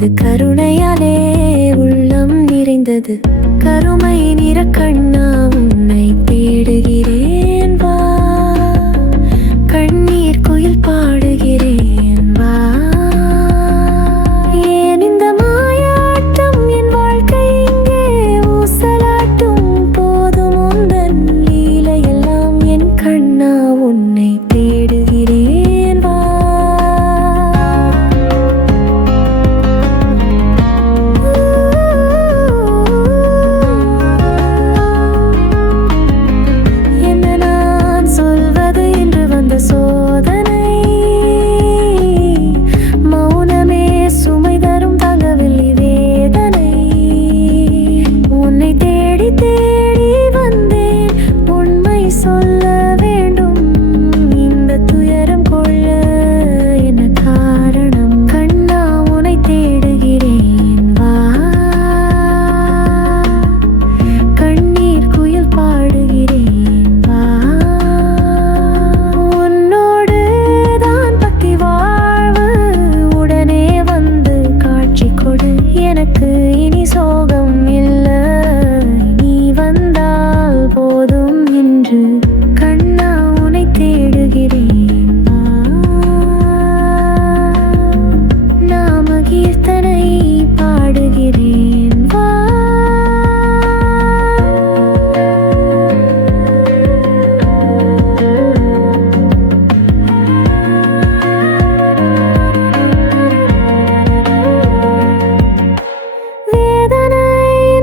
நிறைந்தது கருணையாலே உள்ளம் நிறைந்தது. கருமை நிற கண்ணா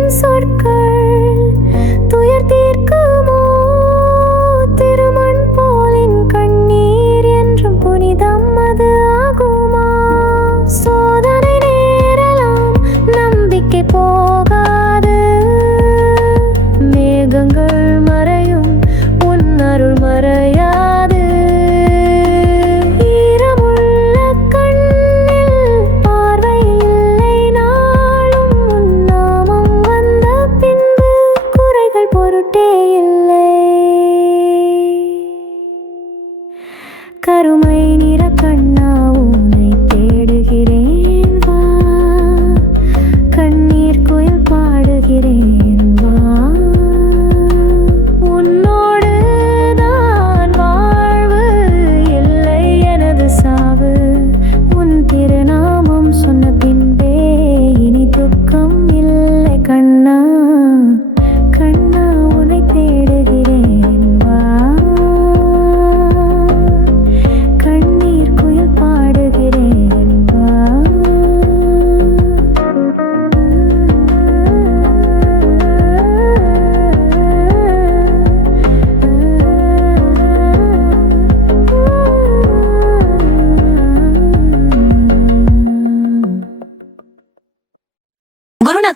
i'm sorry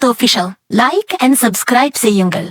ஆத் ஒபிஷியல் லைக் அண்ட் சப்ஸ்கிரைப் செய்யுங்கள்.